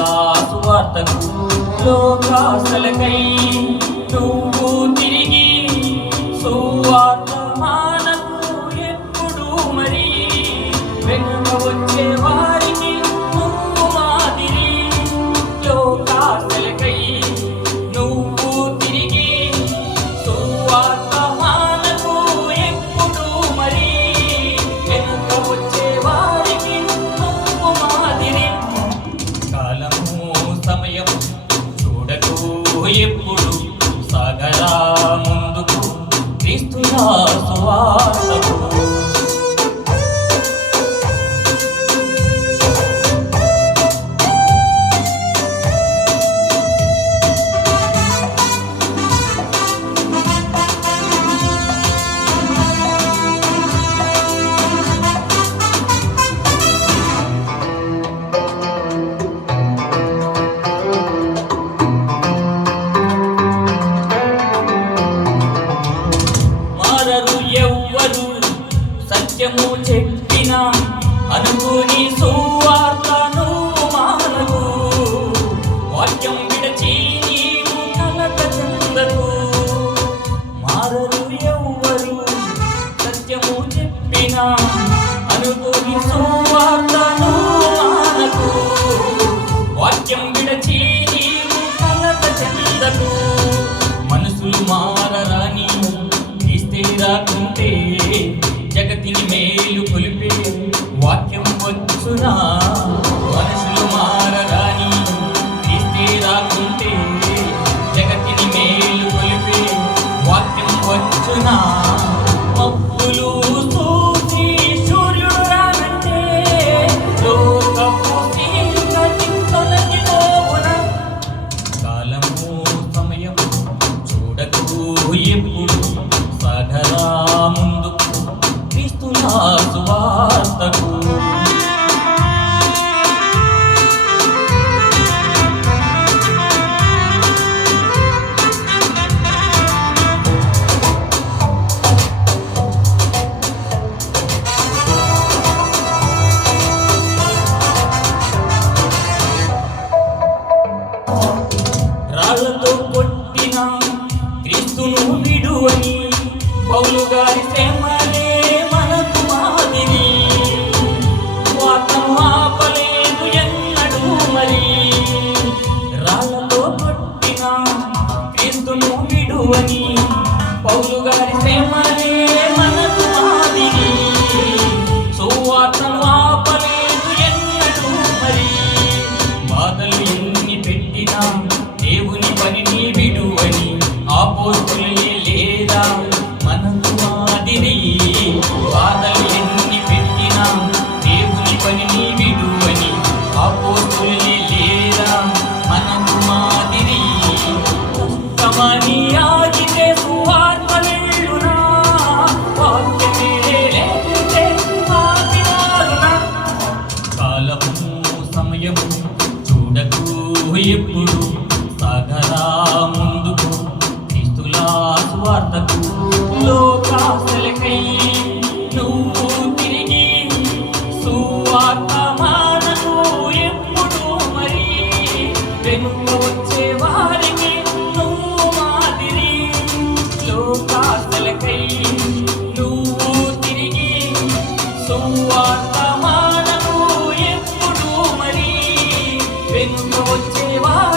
క్రీస్తులా సువార్తకు లోకాసలకై నువ్వు తిరిగి సువార్త మానకు ఎప్పుడు మరి వెనుక వచ్చే వారికి నువ్వు మాదిరి లోకాసలకై నువ్వు తిరిగి సువార్త మానకు ఎప్పుడు మరి వెనుక వచ్చే వారికి నువ్వు మాదిరి కాలము సమయం చూడకు ఎప్పుడు సాగరా ముందుకు క్రీస్తులా సువార్తకు ఎవ్వరు సత్యము చెప్పిన అనుకుని సువార్తను మానకు వాక్యం విడచి నీవు కలత చెందకు మారరు ఎవ్వరు సత్యము చెప్పిన అనుకుని సువార్తను మానకు వాక్యం విడచి నీవు కలత చెందకు మనసులు మారరాని రాకుంటే జగతిని మేలు కొలిపే వాక్యం వచ్చునా మనుషులు మారరాని క్రీస్తే రాకుంటే జగతిని మేలు కొలిపే వాక్యం వచ్చునా మబ్బులు చూసి సూర్యుడు రానంటే లోకపు చీకటి తొలగిపోవునా కాలము సమయం చూడకు ఎప్పుడు సాగరా ముందుకు క్రీస్తులా సువార్తకు రాళ్లతో కొట్టిన క్రీస్తును విడువని పౌలు గారి శ్రమలే మనకు మాదిరి వార్తను ఆపలేదు ఎన్నడూ మరి రాళ్లతో కొట్టిన క్రీస్తును విడువని పౌలు గారి శ్రమలే మనకు మాదిరి సువార్తను ఆపలేదు ఎన్నడూ మరి బాధలు ఎన్ని పెట్టినా దేవుని పనిని విడువని అపోస్తలులే లేరా మనకు మాదిరి బాధలు ఎన్ని పెట్టినా దేవుని పనిని విడువని అపోస్తలులే లేరా మనకు మాదిరి కమని ఆగితే సువార్త వెళ్ళునా వాక్యమే లేకుంటే ఆపినారునా కాలము సమయము చూడకు ఎప్పుడు సాగరా ముందుకు క్రీస్తులా సువార్తకు లోకాసలకై నువ్వు తిరిగి సువార్త మానకు ఎప్పుడు మరి వెనుక వచ్చే వారికి నువ్వు మాదిరి లోకాసలకై నువ్వు తిరిగి సువార్త మానకు ఎప్పుడు మరి వెనుక వచ్చే వారి